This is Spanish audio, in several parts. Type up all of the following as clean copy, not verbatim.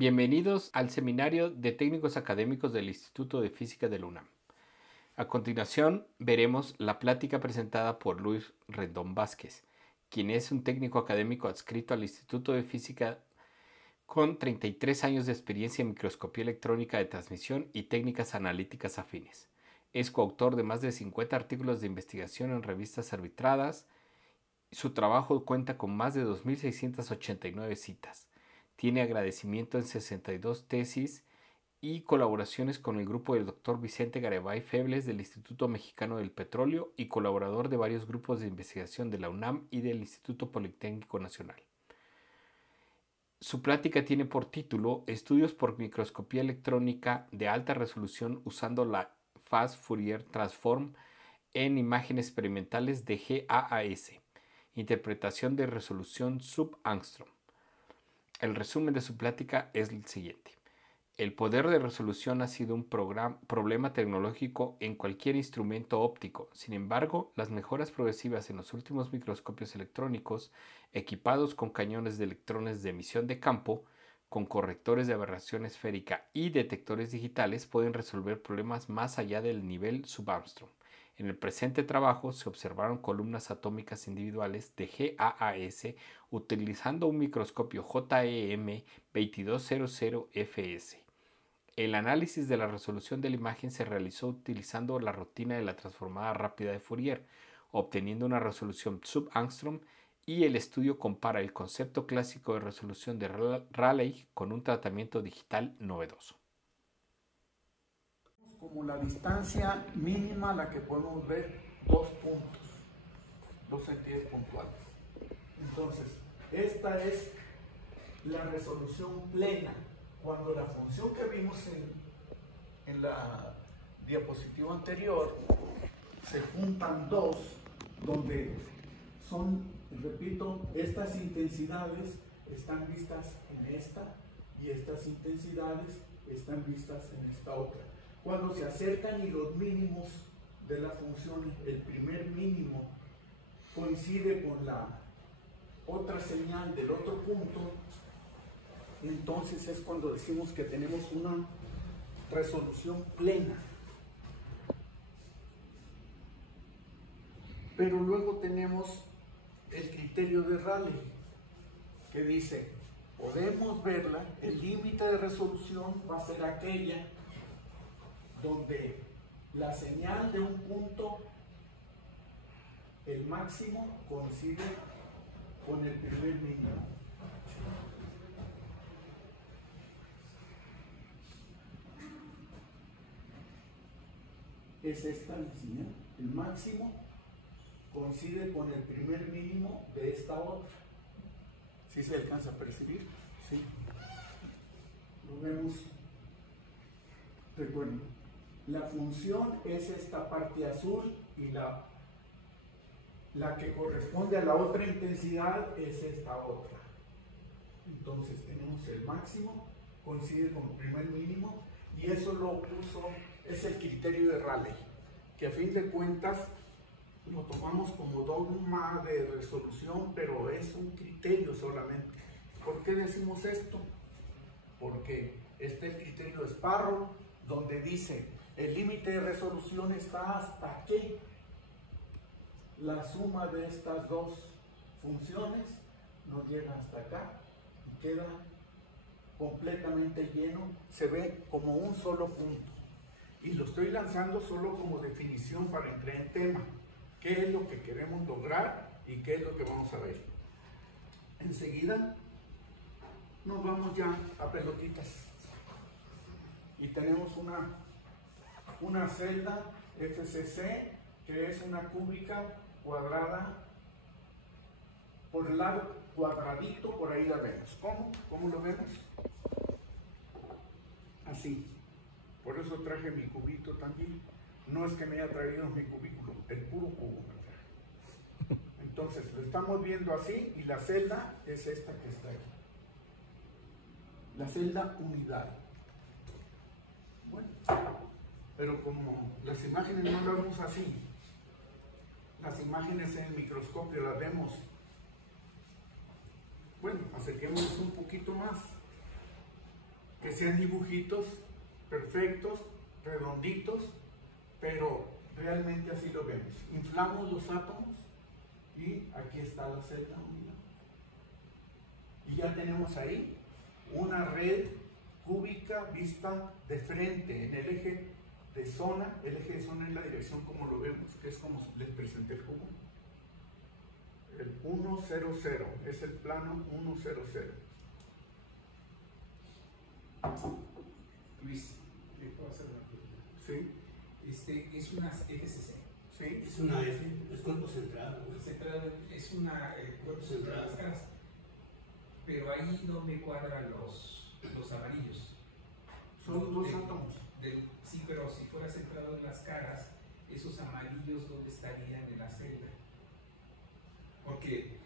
Bienvenidos al seminario de técnicos académicos del Instituto de Física de la UNAM. A continuación veremos la plática presentada por Luis Rendón Vázquez, quien es un técnico académico adscrito al Instituto de Física con 33 años de experiencia en microscopía electrónica de transmisión y técnicas analíticas afines. Es coautor de más de 50 artículos de investigación en revistas arbitradas. Su trabajo cuenta con más de 2.689 citas. Tiene agradecimiento en 62 tesis y colaboraciones con el grupo del Dr. Vicente Garibay Febles del Instituto Mexicano del Petróleo y colaborador de varios grupos de investigación de la UNAM y del Instituto Politécnico Nacional. Su plática tiene por título Estudios por microscopía electrónica de alta resolución usando la Fast Fourier Transform en imágenes experimentales de GAAS. Interpretación de resolución sub-Angstrom. El resumen de su plática es el siguiente. El poder de resolución ha sido un problema tecnológico en cualquier instrumento óptico. Sin embargo, las mejoras progresivas en los últimos microscopios electrónicos, equipados con cañones de electrones de emisión de campo, con correctores de aberración esférica y detectores digitales, pueden resolver problemas más allá del nivel sub-Angstrom. En el presente trabajo se observaron columnas atómicas individuales de GAAS utilizando un microscopio JEM 2200FS. El análisis de la resolución de la imagen se realizó utilizando la rutina de la transformada rápida de Fourier, obteniendo una resolución sub-Angstrom, y el estudio compara el concepto clásico de resolución de Rayleigh con un tratamiento digital novedoso. Como la distancia mínima a la que podemos ver dos puntos, dos entidades puntuales. Entonces, esta es la resolución plena. Cuando la función que vimos en la diapositiva anterior, se juntan dos, donde son, repito, estas intensidades están vistas en esta y estas intensidades están vistas en esta otra. Cuando se acercan y los mínimos de la función, el primer mínimo coincide con la otra señal del otro punto, entonces es cuando decimos que tenemos una resolución plena. Pero luego tenemos el criterio de Rayleigh, que dice, podemos verla, el límite de resolución va a ser aquella donde la señal de un punto, el máximo, coincide con el primer mínimo. Es esta la señal, el máximo coincide con el primer mínimo de esta otra. ¿Sí se alcanza a percibir? Sí. Lo vemos. Recuerden, la función es esta parte azul y la que corresponde a la otra intensidad es esta otra. Entonces tenemos el máximo, coincide con el primer mínimo, y eso lo puso, es el criterio de Rayleigh, que a fin de cuentas lo tomamos como dogma de resolución, pero es un criterio solamente. ¿Por qué decimos esto? Porque este es el criterio de Sparrow, donde dice el límite de resolución está hasta que la suma de estas dos funciones nos llega hasta acá y queda completamente lleno, se ve como un solo punto. Y lo estoy lanzando solo como definición para entrar en tema. ¿Qué es lo que queremos lograr y qué es lo que vamos a ver? Enseguida nos vamos ya a pelotitas. Y tenemos una celda FCC, que es una cúbica cuadrada por el lado cuadradito, por ahí la vemos. ¿Cómo? ¿Cómo lo vemos? Así. Por eso traje mi cubito también. No es que me haya traído mi cubículo, el puro cubo me traje. Entonces lo estamos viendo así, y la celda es esta que está aquí. La celda unidad. Bueno, pero como las imágenes no las vemos así, las imágenes en el microscopio las vemos, bueno, acerquémonos un poquito más. que sean dibujitos perfectos, redonditos, pero realmente así lo vemos. Inflamos los átomos y aquí está la celda unida. Y ya tenemos ahí una red cúbica vista de frente en el eje de zona. El eje de zona es la dirección como lo vemos, que es como les presenté el cubo. El 1, 0, 0 es el plano 1, 0, 0. Luis, ¿le puedo hacer una pregunta? Sí, Es una FCC. sí. Es una F, es cuerpo centrado. Es una cuerpo centrado de las caras. Pero ahí no me cuadran los amarillos. Son dos átomos. Sí, pero si fuera centrado en las caras, esos amarillos, ¿dónde estarían en la celda? Porque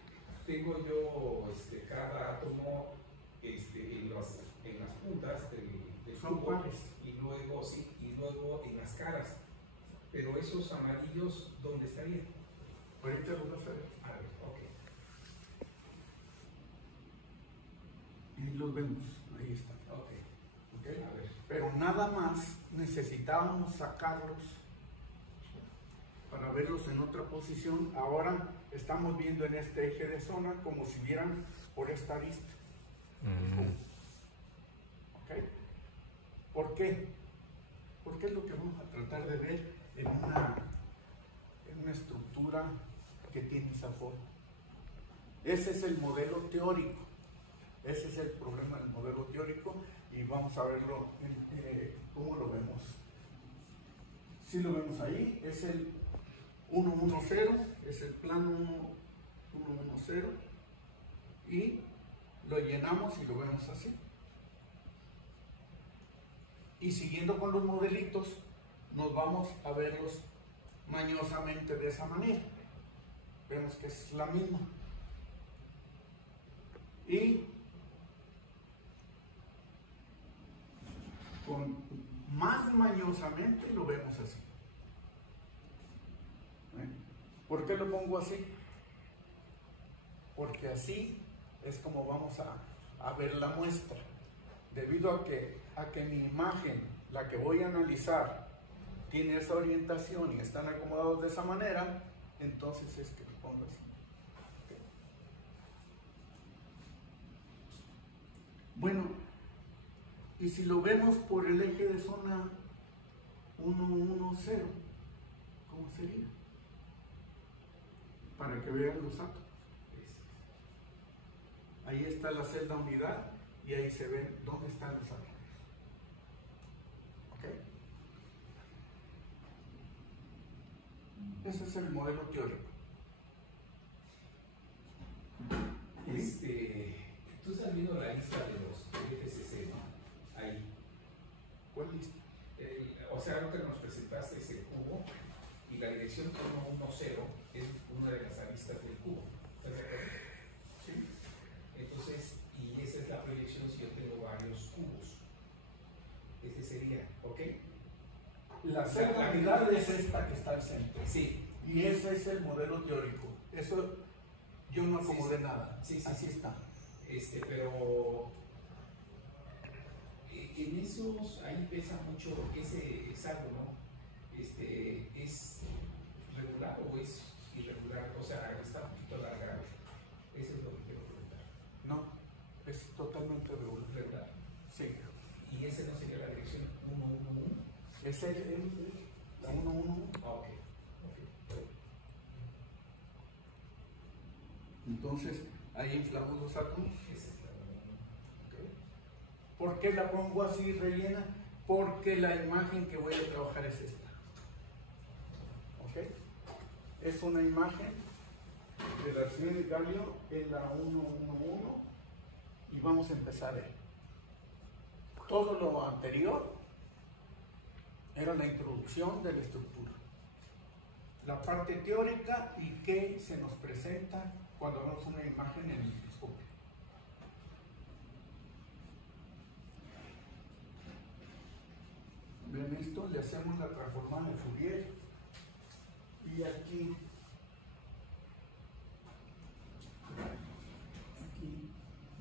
tengo yo cada átomo en las puntas del Son cubo, cuáles. y luego en las caras. Pero esos amarillos, ¿dónde estarían? Ahorita lo vas a ver. A ver, ok. Y los vemos, ahí están. Ok. ¿Ok? A ver. Pero nada más necesitábamos sacarlos para verlos en otra posición. Ahora estamos viendo en este eje de zona como si vieran por esta vista. ¿Ok? ¿Por qué? Porque es lo que vamos a tratar de ver en una estructura que tiene esa forma. Ese es el modelo teórico. Ese es el problema del modelo teórico y vamos a verlo cómo lo vemos. Si lo vemos ahí, es el 110, es el plano 110 y lo llenamos y lo vemos así. Y siguiendo con los modelitos, nos vamos a verlos mañosamente de esa manera. Vemos que es la misma. Y con más mañosamente lo vemos así. ¿Por qué lo pongo así? Porque así es como vamos a ver la muestra. Debido a que mi imagen, la que voy a analizar, tiene esa orientación y están acomodados de esa manera, entonces es que lo pongo así. Okay. Bueno, y si lo vemos por el eje de zona 110, ¿cómo sería? Para que vean los átomos. Ahí está la celda unidad y ahí se ven dónde están los átomos. ¿Ok? Ese es el modelo teórico. Tú estás viendo la lista de los FCC, ¿no? Ahí. ¿Cuál lista? O sea, lo que nos presentaste es el cubo y la dirección 110 es una de las aristas del cubo. ¿Estás de acuerdo? Sí. Entonces, y esa es la proyección si yo tengo varios cubos. Este sería, ¿ok? La celda unidad es esta que está al centro. Sí. Y ese es el modelo teórico. Eso yo no acomodé Sí. nada. Sí, sí. Así está. Pero en esos ahí pesa mucho ese hexágono, ¿es regular o es irregular? O sea, está un poquito alargado. Eso es lo que quiero preguntar. No, es totalmente regular. ¿Regular? Sí. ¿Y ese no sería la dirección 111? Es la 111. Ah, ok. Entonces, ahí inflamos los átomos. Esa es la 111. ¿Por qué la pongo así rellena? Porque la imagen que voy a trabajar es esta. ¿Ok? Es una imagen de la acción de Galio en la 111 y vamos a empezar ahí. Todo lo anterior era la introducción de la estructura. La parte teórica y qué se nos presenta cuando vemos una imagen en el microscopio. ¿Ven esto? Le hacemos la transformada de Fourier y aquí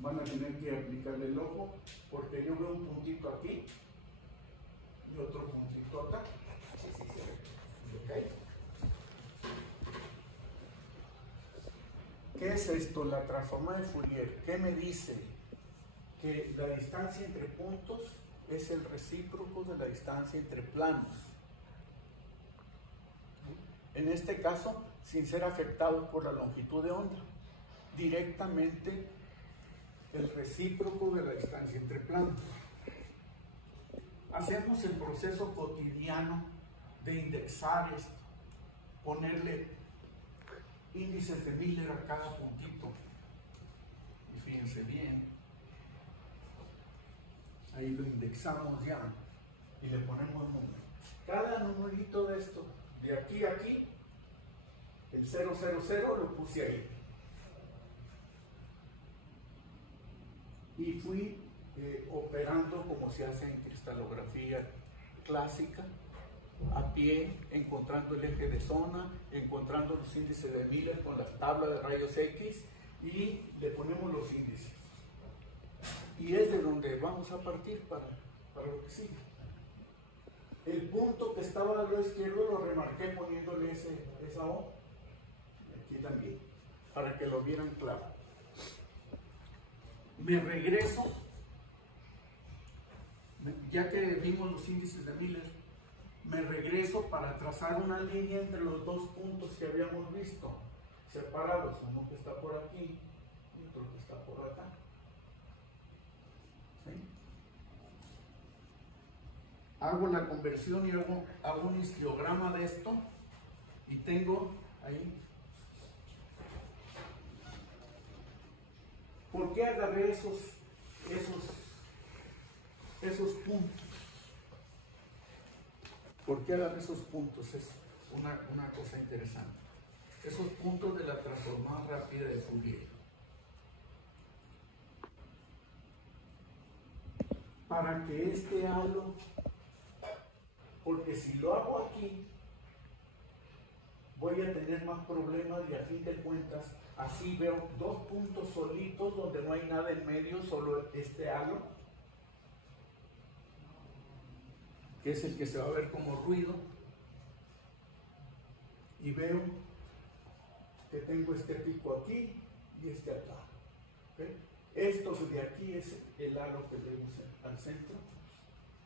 van a tener que aplicarle el ojo porque yo veo un puntito aquí y otro puntito acá. ¿Ok? ¿Qué es esto? La transformada de Fourier. ¿Qué me dice? Que la distancia entre puntos es el recíproco de la distancia entre planos. En este caso, sin ser afectados por la longitud de onda, directamente el recíproco de la distancia entre planos. Hacemos el proceso cotidiano de indexar esto, ponerle índices de Miller a cada puntito. Y fíjense bien, ahí lo indexamos ya y le ponemos número. Cada numerito de esto, de aquí a aquí, el 000 lo puse ahí. Y fui operando como se hace en cristalografía clásica, a pie, encontrando el eje de zona, encontrando los índices de Miller con las tablas de rayos X y le ponemos los índices. Y es de donde vamos a partir para lo que sigue. El punto que estaba al lado izquierdo lo remarqué poniéndole esa O, aquí también, para que lo vieran claro. Me regreso, ya que vimos los índices de Miller, me regreso para trazar una línea entre los dos puntos que habíamos visto, separados, uno que está por aquí y otro que está por acá. ¿Sí? Hago la conversión y hago un histograma de esto y tengo ahí. ¿Por qué agarré esos puntos? ¿Por qué agarré esos puntos? Es una cosa interesante. Esos puntos de la transformada rápida de Fourier. Para que este halo, porque si lo hago aquí, voy a tener más problemas y a fin de cuentas, así veo dos puntos solitos donde no hay nada en medio, solo este halo, que es el que se va a ver como ruido, y veo que tengo este pico aquí y este acá. ¿Okay? Esto de aquí es el halo que vemos al centro.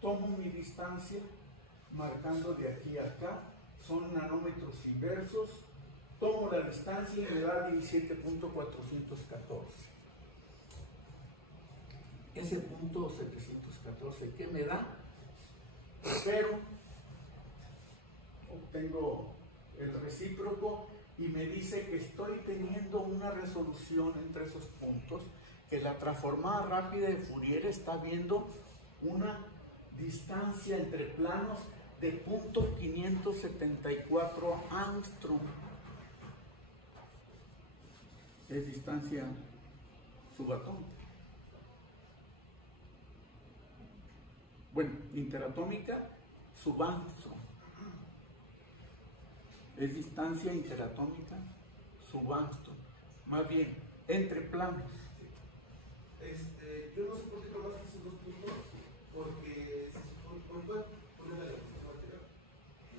Tomo mi distancia marcando de aquí a acá, son nanómetros inversos. Tomo la distancia y me da 17.414. Ese punto 714, ¿qué me da? Pero obtengo el recíproco y me dice que estoy teniendo una resolución entre esos puntos, que la transformada rápida de Fourier está viendo una distancia entre planos de 0.574 angstrom. Es distancia subatómica. Bueno, interatómica subangstrom. Es distancia interatómica subangstrom. Más bien, entre planos. Yo no sé por qué tomaste esos dos puntos, porque se supone, poner la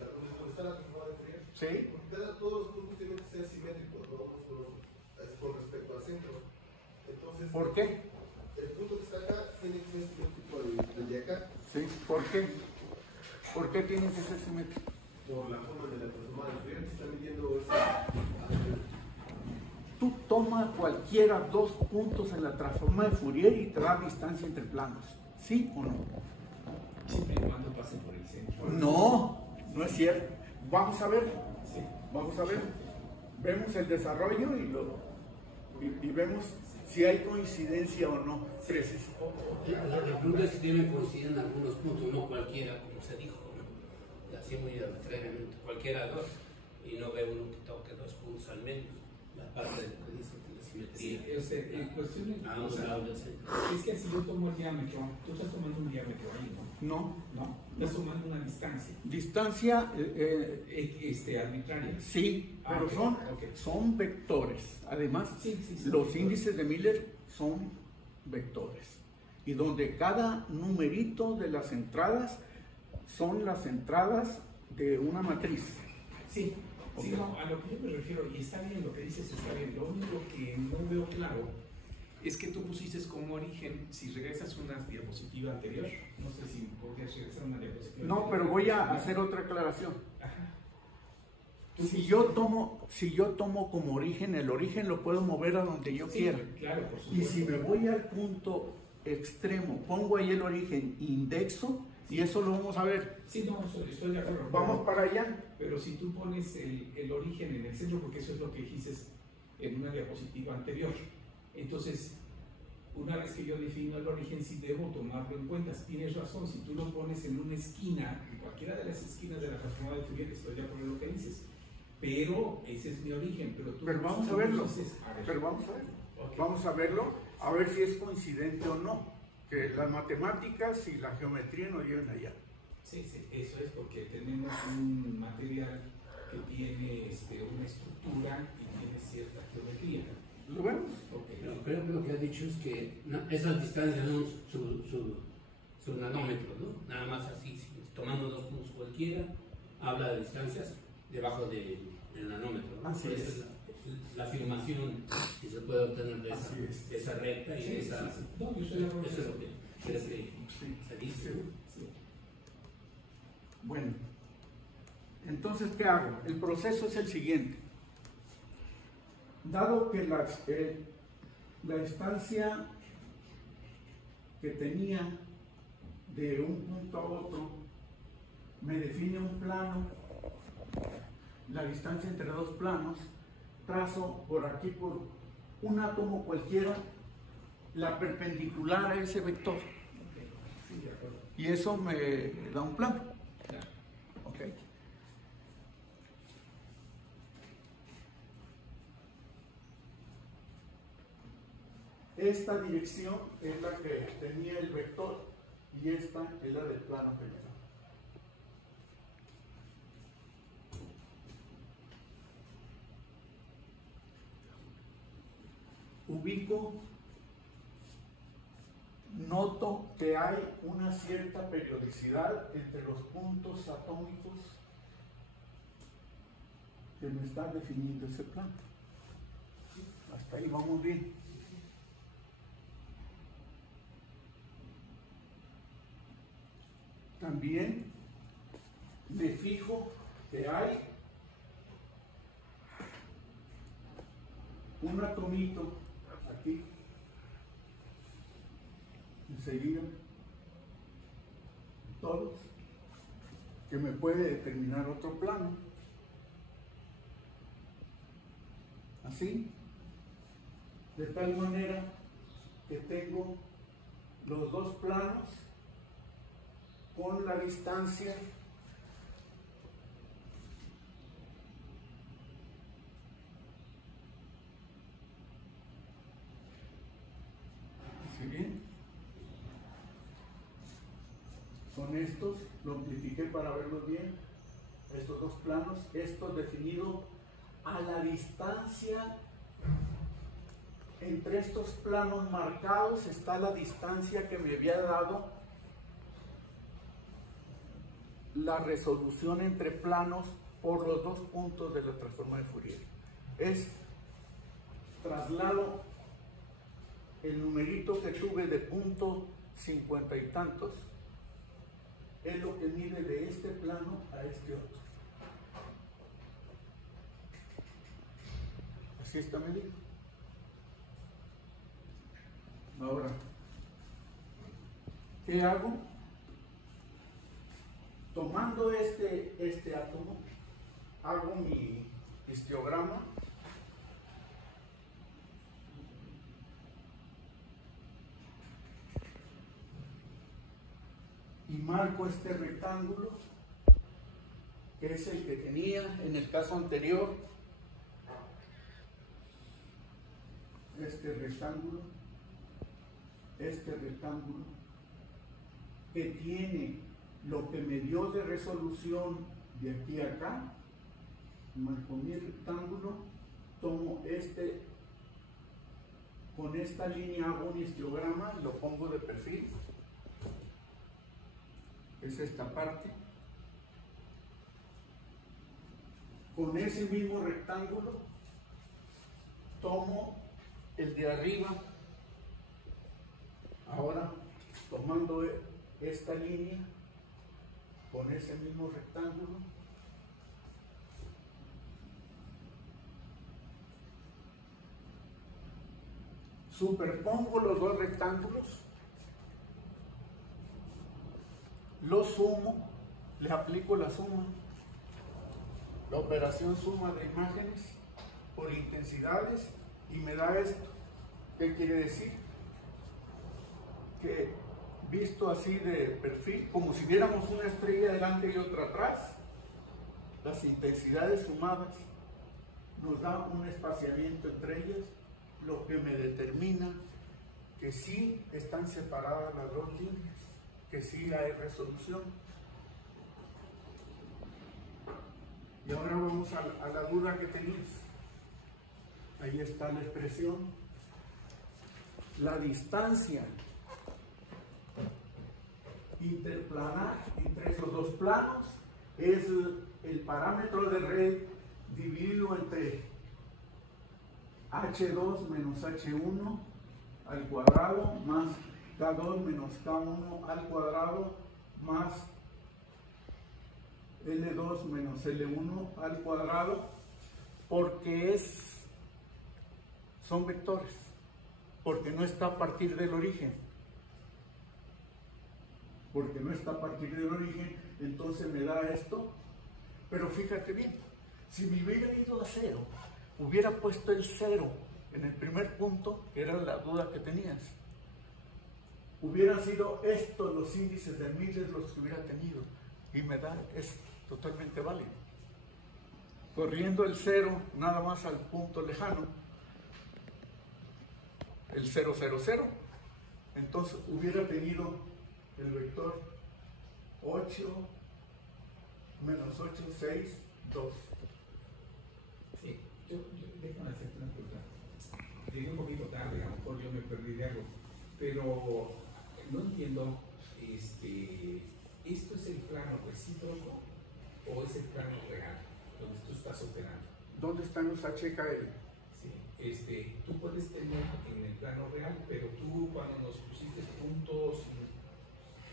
donde está la transformada de Fourier. Sí. Porque todos los puntos tienen que ser simétricos, ¿no? Unos con otros, con respecto al centro. Entonces, ¿Por qué? El punto que está acá tiene que ser simétrico al de acá. Sí. ¿Por qué? ¿Por qué tiene que ser simétrico? Por la forma de la transformada de Fourier, se está midiendo ese. Tú tomas cualquiera dos puntos en la transformada de Fourier y te da distancia entre planos. ¿Sí o no? Siempre y cuando pase por el centro. No, no es cierto. Vamos a ver. Sí. Vamos a ver. Vemos el desarrollo y vemos si hay coincidencia o no. Preciso. El punto es que deben coincidir en algunos puntos, no cualquiera, como se dijo, ¿no? Así muy arbitrariamente, cualquiera dos, y no ve uno que toque dos puntos al menos. La parte de lo que dice que la simetría. Sí, o sea, en cuestión a ambos lados del centro. es que si yo tomo el diámetro, tú estás tomando un diámetro ahí, ¿no? No. No, estás tomando una distancia Distancia, arbitraria. sí, Ah, pero ok. son vectores. Además, Sí, los índices de Miller son vectores. y donde cada numerito de las entradas son las entradas de una matriz. Sí, sí, Ok. no, a lo que yo me refiero, y está bien lo que dices, está bien. Lo único que no veo claro es que tú pusiste como origen, si regresas una diapositiva anterior, no sé si podrías regresar una diapositiva No, anterior. pero voy a hacer otra aclaración. Ajá. Si yo tomo como origen, el origen lo puedo mover a donde yo Sí, quiera. claro, por Y supuesto. si me voy al punto extremo, pongo ahí el origen, indexo, y eso lo vamos a ver. Sí, no, estoy de acuerdo. Vamos para allá. Pero si tú pones el origen en el centro, porque eso es lo que dijiste en una diapositiva anterior, entonces, una vez que yo defino el origen, sí debo tomarlo en cuenta. Tienes razón, si tú lo pones en una esquina, en cualquiera de las esquinas de la transformada de Fourier, estoy de acuerdo en lo que dices. Pero ese es mi origen. Pero vamos a tú verlo. dices, a ver, Pero vamos a verlo. ok. Vamos a verlo, a ver si es coincidente o no. Que las matemáticas y la geometría nos lleven allá. Sí, sí, eso es porque tenemos un material que tiene una estructura y tiene cierta geometría. ¿Lo vemos? Ok. Pero creo que lo que ha dicho es que esas distancias son su nanómetro, ¿no? Nada más así, tomando 2 puntos cualquiera, habla de distancias debajo del nanómetro, ¿no? Así Esa es. la afirmación que se puede obtener de esa, Así es. de esa recta y Sí, de sí, esa... sí. No, yo estoy de acuerdo. Eso es lo que creo que Sí. se dice, Sí. ¿no? Sí. Bueno, entonces, ¿qué hago? El proceso es el siguiente. Dado que la distancia que tenía de un punto a otro me define un plano, la distancia entre dos planos, trazo por aquí, por un átomo cualquiera, la perpendicular a ese vector. Sí, de acuerdo. Y eso me da un plano. Claro. Ok. Esta dirección es la que tenía el vector y esta es la del plano general. Ubico, noto que hay una cierta periodicidad entre los puntos atómicos que me están definiendo ese plano. Hasta ahí vamos bien. También me fijo que hay un atomito aquí, enseguida, todos, que me puede determinar otro plano. Así, de tal manera que tengo los dos planos con la distancia ¿sí bien? Son estos, lo amplifiqué para verlos bien, estos dos planos, esto definido a la distancia entre estos planos marcados está la distancia que me había dado la resolución entre planos por los dos puntos de la transformada de Fourier. Es traslado el numerito que tuve de punto 50 y tantos, es lo que mide de este plano a este otro. Así está medido. Ahora, ¿qué hago? Tomando este átomo, hago mi histograma y marco este rectángulo, que es el que tenía en el caso anterior, este rectángulo, que tiene lo que me dio de resolución de aquí a acá, marco mi rectángulo, tomo este Con esta línea hago un histograma y lo pongo de perfil. Es esta parte. Con ese mismo rectángulo tomo el de arriba. Ahora tomando esta línea con ese mismo rectángulo, superpongo los dos rectángulos, los sumo, le aplico la suma, la operación suma de imágenes por intensidades y me da esto. ¿Qué quiere decir? Que visto así de perfil, como si viéramos una estrella delante y otra atrás, las intensidades sumadas nos da un espaciamiento entre ellas, lo que me determina que sí están separadas las dos líneas, que sí hay resolución. Y ahora vamos a la duda que tenías. Ahí está la expresión. La distancia interplanar entre esos dos planos es el parámetro de red dividido entre H2 menos H1 al cuadrado más K2 menos K1 al cuadrado más L2 menos L1 al cuadrado, porque son vectores, porque no está a partir del origen. Porque no está a partir del origen, entonces me da esto. Pero fíjate bien, si me hubiera ido a cero, hubiera puesto el cero en el primer punto, que era la duda que tenías, hubieran sido estos los índices de Miller los que hubiera tenido, y me da, es totalmente válido. Corriendo el cero nada más al punto lejano, el 0, 0, 0, entonces hubiera tenido el vector 8 menos 8, 6, 2. Sí, déjame hacerte una pregunta. Llegué un poquito tarde, a lo mejor yo me perdí de algo, pero no entiendo, ¿esto es el plano recíproco o es el plano real, donde tú estás operando? ¿Dónde están los HKL? Sí, tú puedes tener en el plano real, pero tú cuando nos pusiste puntos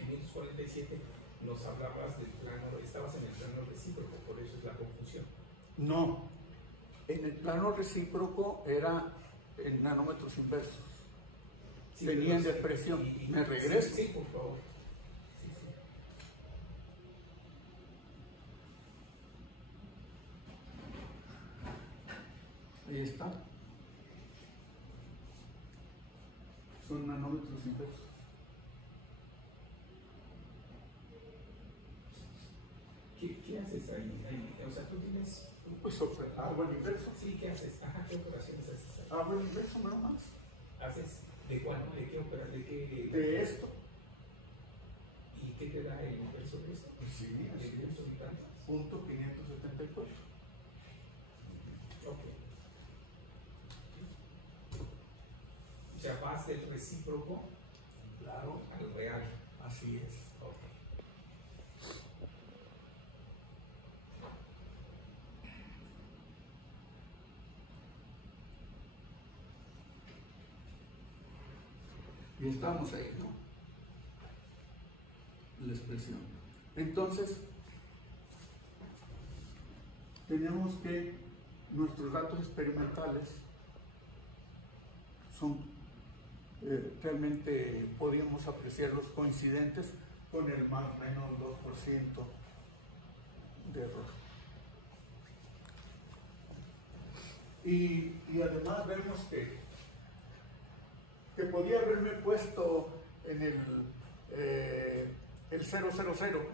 547 nos hablabas del plano, estabas en el plano recíproco, por eso es la confusión. No, en el plano recíproco era en nanómetros inversos. Sí, tenían de expresión. ¿Me regreso? Sí, por favor. Ahí está. Son nanómetros inversos. ¿Qué haces ahí? O sea, tú tienes... Pues hago el inverso. Sí, ¿qué haces? Ajá, ¿qué operaciones haces ahí? Hago el inverso nada más. ¿Haces de cuál? ¿De qué operación? De esto. ¿Y qué te da el inverso de esto? Pues sí, ¿El así inverso de tantas? punto 574. Ok. O sea, vas del recíproco, claro, al real. Así es. Ok. Y estamos ahí, ¿no? La expresión. Entonces, tenemos que nuestros datos experimentales son realmente podríamos apreciarlos coincidentes con el más o menos 2% de error. Y además vemos que podía haberme puesto en el 000,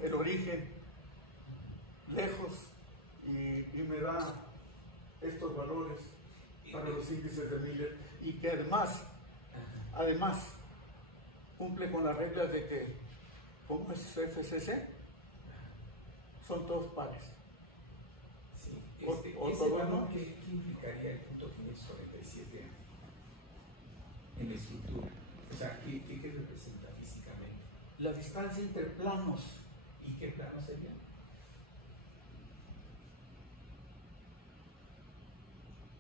el origen, lejos, y me da estos valores para los índices de Miller, y que además cumple con las reglas de que, como es FCC, son todos pares. Sí, O ese todo valor, no. ¿qué implicaría el punto 547? en la estructura. O sea, ¿qué representa físicamente? La distancia entre planos. ¿Y qué plano sería?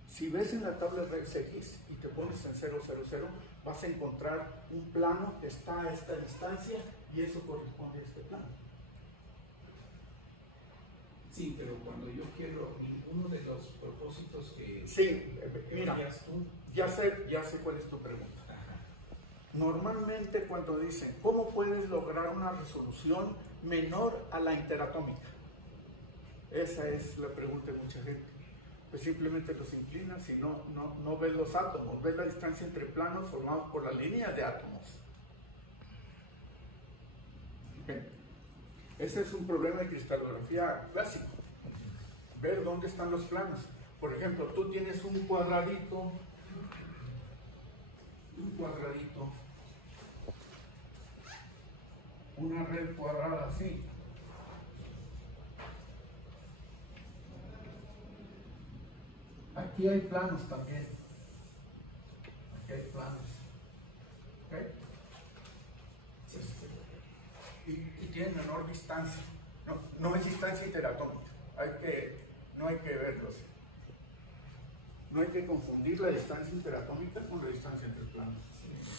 Si ves en la tabla Rex X y te pones en 0, 0, 0, vas a encontrar un plano que está a esta distancia y eso corresponde a este plano. Sí, pero cuando yo quiero, uno de los propósitos que... Sí, mira, tú, ya sé cuál es tu pregunta. ajá. Normalmente cuando dicen, ¿cómo puedes lograr una resolución menor a la interatómica? Esa es la pregunta de mucha gente. Pues simplemente los inclinas y no ves los átomos, ves la distancia entre planos formados por las líneas de átomos. Okay. Ese es un problema de cristalografía clásico, ver dónde están los planos. Por ejemplo, tú tienes un cuadradito, una red cuadrada así. Aquí hay planos también. Aquí hay planos. ¿Okay? Y tienen menor distancia. No es distancia interatómica. No hay que verlos. No hay que confundir la distancia interatómica con la distancia entre planos.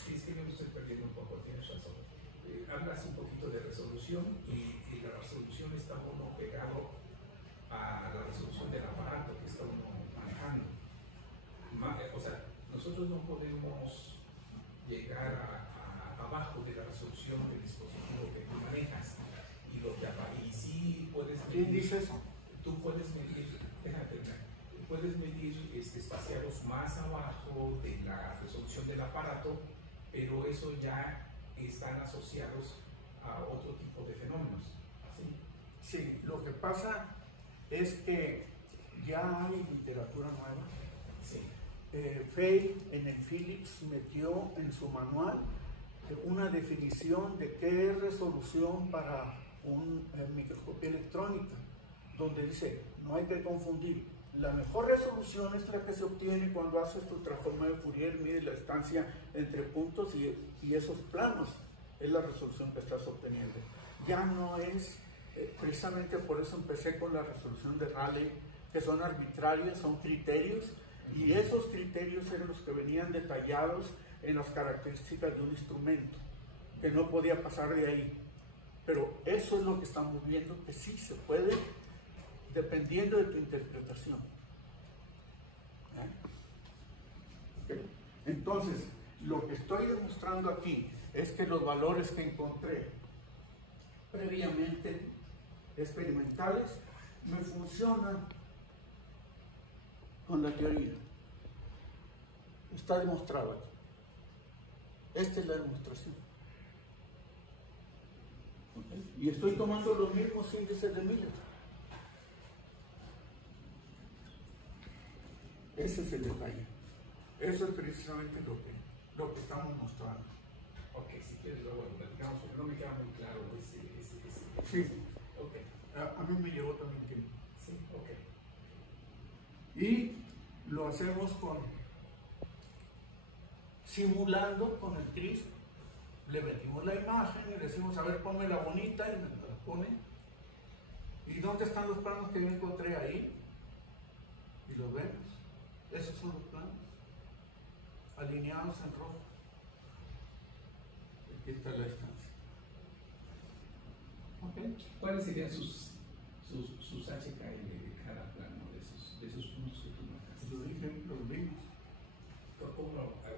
Sí, es que yo me estoy perdiendo un poco, tienes razón. Hablas un poquito de resolución y la resolución está uno pegado a la resolución del aparato que está uno manejando. O sea, nosotros no podemos llegar abajo de la resolución del dispositivo que tú manejas y sí puedes medir. ¿Quién dice eso? Tú puedes medir, déjame terminar, puedes medir espaciados más abajo de la resolución del aparato, pero eso ya están asociados a otro tipo de fenómenos. Sí, lo que pasa es que ya hay literatura nueva. Sí. Fay en el Philips metió en su manual una definición de qué es resolución para un microscopía electrónica, donde dice, no hay que confundir. La mejor resolución es la que se obtiene cuando haces tu transforma de Fourier, mides la distancia entre puntos y esos planos. Es la resolución que estás obteniendo. Ya no es, precisamente por eso empecé con la resolución de Rayleigh, que son arbitrarias, son criterios, y esos criterios eran los que venían detallados en las características de un instrumento, que no podía pasar de ahí. Pero eso es lo que estamos viendo, que sí se puede, dependiendo de tu interpretación. ¿Okay? Entonces, lo que estoy demostrando aquí es que los valores que encontré previamente experimentales me funcionan con la teoría. Está demostrado aquí. Esta es la demostración. ¿Okay? Y estoy tomando los mismos índices de Miller. Ese es el detalle. Eso es precisamente lo que estamos mostrando. Ok, si quieres luego lo platicamos, porque no me queda muy claro ese. Sí. Ok. A mí me llevó también tiempo. Sí, ok. Y lo hacemos simulando con el CRISP. Le metimos la imagen y le decimos, a ver, ponme la bonita, y me la pone. ¿Y dónde están los planos que yo encontré ahí? Y los vemos. Esos son los planos, alineados en rojo. Aquí está la distancia. ¿Okay? ¿Cuáles serían sus HKL de cada plano, de esos puntos que tú marcas? Lo dije, los vimos.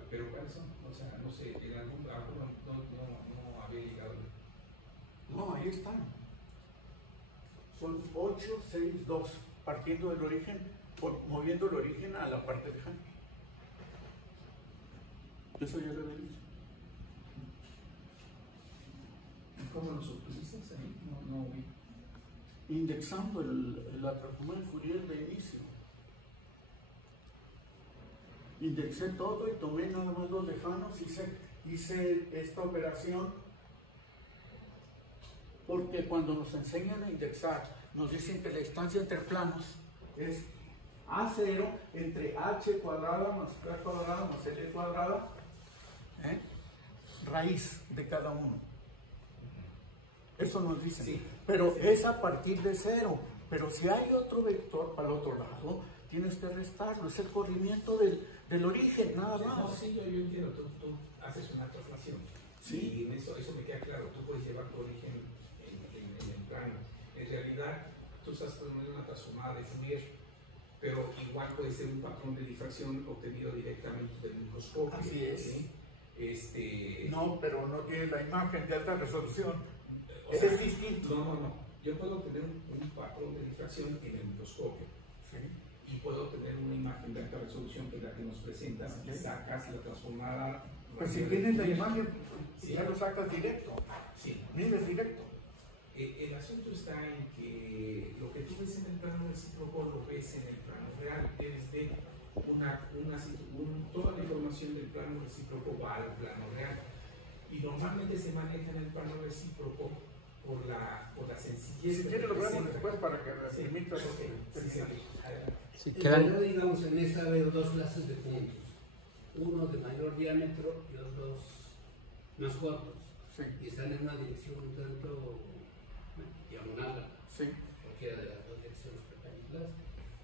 ¿Pero cuáles son? O sea, no sé, en alguno no había llegado. No, ahí están. Son 8, 6, 2, partiendo del origen, moviendo el origen a la parte lejana. Eso ya lo había dicho. ¿Cómo lo supusiste ahí? No vi. Indexando la transforma de Fourier de inicio. Indexé todo y tomé nada más los lejanos, hice esta operación porque cuando nos enseñan a indexar nos dicen que la distancia entre planos es A0 entre H cuadrada más K cuadrada más L cuadrada ¿eh? Raíz de cada uno. Eso nos dicen. Sí. Pero es a partir de cero. Pero si hay otro vector al otro lado, tienes que restarlo. Es el corrimiento del origen, nada más. No, sí, yo entiendo. Tú haces una traslación. Sí. Y en eso me queda claro. Tú puedes llevar tu origen en el plano. En realidad, tú estás poniendo una transformada de Fourier, pero igual puede ser un patrón de difracción obtenido directamente del microscopio. Así es. ¿Sí? No, pero no tiene la imagen de alta resolución. O sea, Es distinto. No. Yo puedo obtener un patrón de difracción en el microscopio. Sí. Y puedo obtener una imagen de alta resolución que es la que nos presentas y sacas la transformada. Pues si tienes la imagen, Sí. ya lo sacas directo. Sí. Mides directo. El asunto está en que lo que tú ves en el plano recíproco lo ves en el plano real. Es de toda la información del plano recíproco va al plano real. Y normalmente se maneja en el plano recíproco por la sencillez. Si que quieres lo vemos representa. después para que me Sí. permitas. Sí. Adelante. Sí, En quedan, realidad, digamos, en esta veo dos clases de puntos. Uno de mayor diámetro y otros más cortos. Sí, Y están en una dirección un tanto diagonal, sí. cualquiera de las dos direcciones perpendiculares.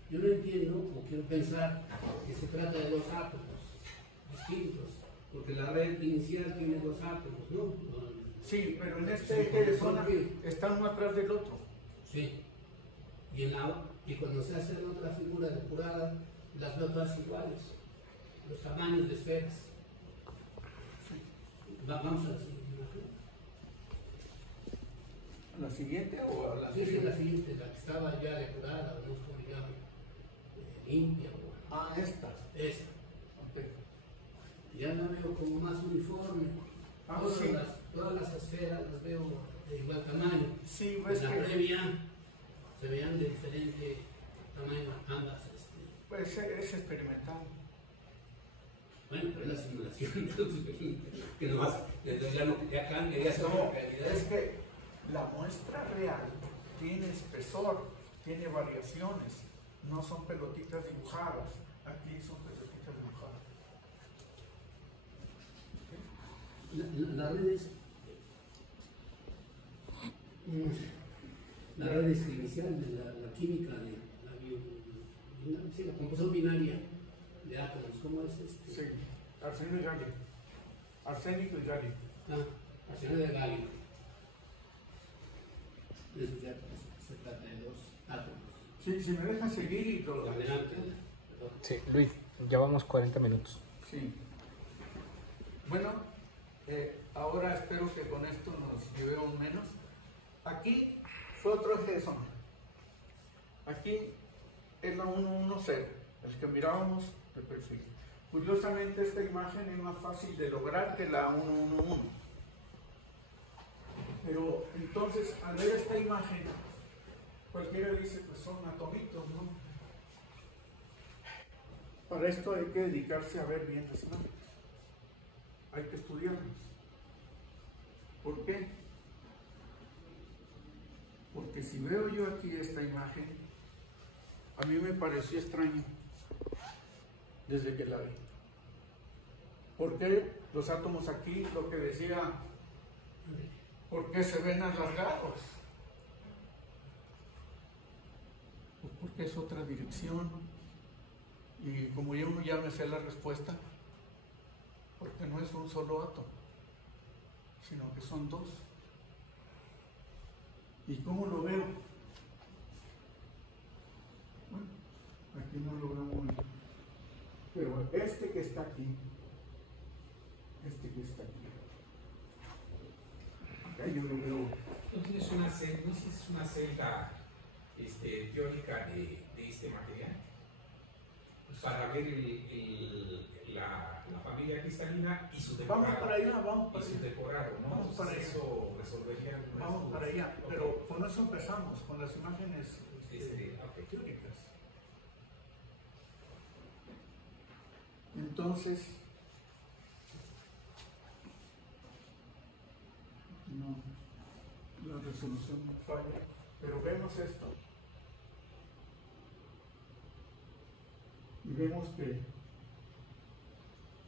Yo no entiendo, o quiero pensar, que se trata de dos átomos distintos, porque la red inicial tiene dos átomos, ¿no? Sí, pero en este eje de zona está uno atrás del otro. Sí. Y cuando se hace la otra figura depurada, las veo todas iguales, los tamaños de esferas. Vamos a la siguiente imagen. ¿La siguiente o la Sí, la siguiente, la que estaba ya depurada, o no sé cómo le llaman, limpia, o Ah, esta. esa. Ok. Ya la veo como más uniforme. Ah, todas, sí. todas las esferas las veo de igual tamaño. Sí, ves En la que previa se veían de diferente tamaño ambas. pues, es experimental. Bueno, pero es la simulación, entonces, que nomás, ya cambia, ya se ve No, la realidad. es que la muestra real tiene espesor, tiene variaciones, no son pelotitas dibujadas. Aquí son pelotitas dibujadas. La red es. La red es inicial de la química, de la composición binaria de átomos. ¿Cómo es este? Sí, arsénico y galio. Arsénico y galio. Arsenio de galio. Eso ya se trata de dos átomos. Sí, si me dejan seguir y todo. Adelante. Perdón. sí, Luis, ya vamos 40 minutos. Sí. Bueno, ahora espero que con esto nos llevemos menos. Aquí fue otro eje de zona. Aquí es la 110, el que mirábamos de perfil. Curiosamente esta imagen es más fácil de lograr que la 111. Pero entonces al ver esta imagen, cualquiera dice pues son atomitos, ¿no? Para esto hay que dedicarse a ver bien las imágenes. Hay que estudiarlas. ¿Por qué? Porque si veo yo aquí esta imagen, a mí me pareció extraño desde que la vi. ¿Por qué los átomos aquí, lo que decía, por qué se ven alargados? Pues porque es otra dirección. Y como yo ya me sé la respuesta, porque no es un solo átomo, sino que son dos. ¿Y cómo lo veo? Bueno, aquí no lo veo muy bien. Pero este que está aquí, acá yo lo veo. ¿No tienes una celda teórica de este material? Para ver la familia cristalina y su decorado. Vamos para allá, vamos para Y su allá. decorado, ¿no? Vamos para allá. Eso resolvería algunas Vamos dudas. para allá, Ok. pero con eso empezamos, con las imágenes Ok. teóricas. Entonces, no, la resolución no falla, pero vemos esto. Y vemos que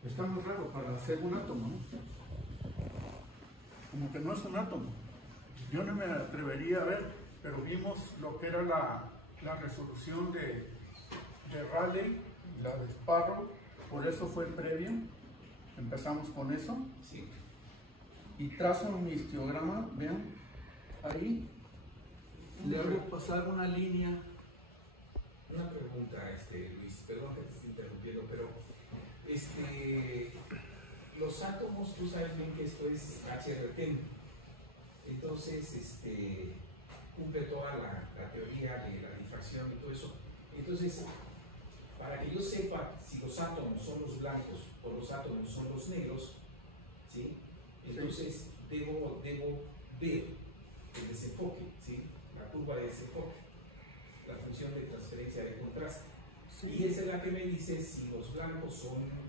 Está muy raro para hacer un átomo, ¿no? Como que no es un átomo. Yo no me atrevería a ver, pero vimos lo que era la resolución de Rayleigh, la de Sparrow, por eso fue el previo. Empezamos con eso. Sí. Y trazo mi histograma, vean, ahí. Le hago pasar una línea. Una pregunta, Luis, perdón que te esté interrumpiendo, pero los átomos, tú sabes bien que esto es HRT, entonces cumple toda la teoría de la difracción y todo eso. Entonces, para que yo sepa si los átomos son los blancos o los átomos son los negros, ¿sí? Entonces debo ver el desenfoque, ¿sí? La curva de desenfoque, la función de transferencia de contraste. Sí. Y esa es la que me dice si los blancos son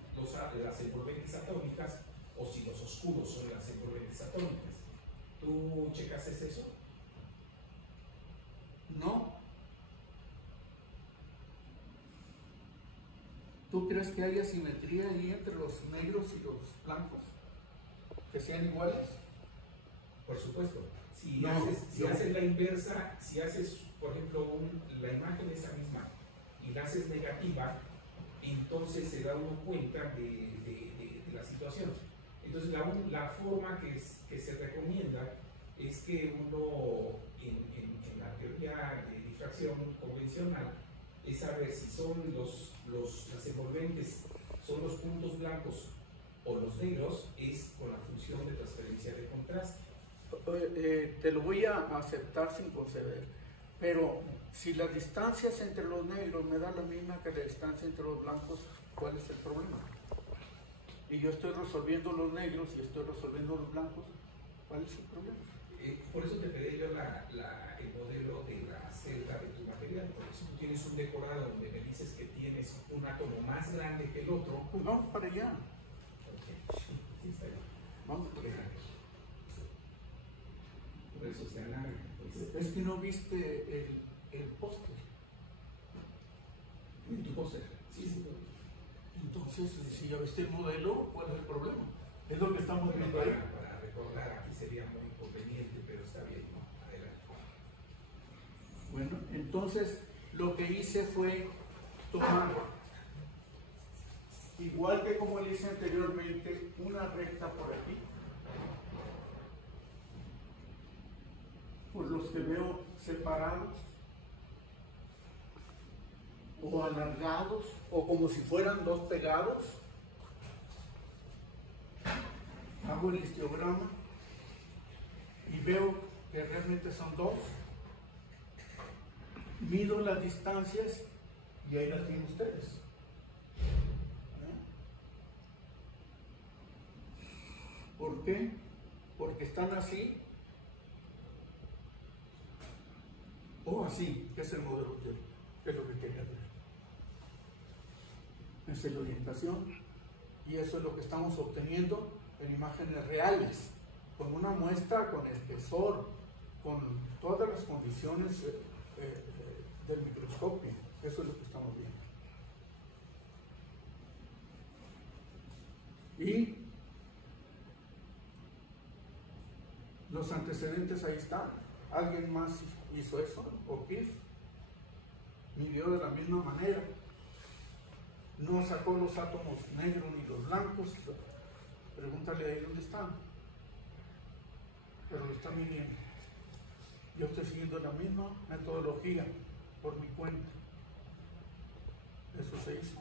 las envolventes atómicas o si los oscuros son las envolventes atómicas. ¿Tú checaste eso? No. ¿Tú crees que haya simetría ahí entre los negros y los blancos? ¿Que sean iguales? Por supuesto. Si No, haces la inversa, si haces, por ejemplo, la imagen esa misma y la haces negativa, entonces se da uno cuenta de la situación. Entonces la forma que se recomienda es que uno en la teoría de difracción convencional es saber si son las envolventes, son los puntos blancos o los negros, es con la función de transferencia de contraste. Te lo voy a aceptar sin conceder, pero si las distancias entre los negros me da la misma que la distancia entre los blancos, ¿cuál es el problema? Y yo estoy resolviendo los negros y estoy resolviendo los blancos, ¿cuál es el problema? Por eso te pedí yo el modelo de la celda de tu material, porque si tú tienes un decorado donde me dices que tienes un átomo más grande que el otro, Pues vamos para allá, ok, sí, está bien. vamos para allá. Por eso se alarga. Pues. Es que no viste el póster. ¿En tu póster? Sí. Entonces, si ya viste el modelo, ¿cuál es el problema? Es lo que estamos Bueno, viendo ahí. para recordar aquí sería muy conveniente, pero está bien, ¿no? Adelante. Bueno, entonces lo que hice fue tomar, igual que como le hice anteriormente, una recta por aquí, por los que veo separados, o alargados, o como si fueran dos pegados. Hago el histograma y veo que realmente son dos. Mido las distancias y ahí las tienen ustedes. ¿Por qué? Porque están así o así, que es el modelo que es lo que quería ver. Esa es la orientación y eso es lo que estamos obteniendo en imágenes reales, con una muestra, con espesor, con todas las condiciones del microscopio. Eso es lo que estamos viendo. Y los antecedentes ahí están. ¿Alguien más hizo eso? O'Keefe midió de la misma manera. No sacó los átomos negros ni los blancos. Pregúntale ahí dónde están. Pero lo está midiendo. Yo estoy siguiendo la misma metodología por mi cuenta. Eso se hizo.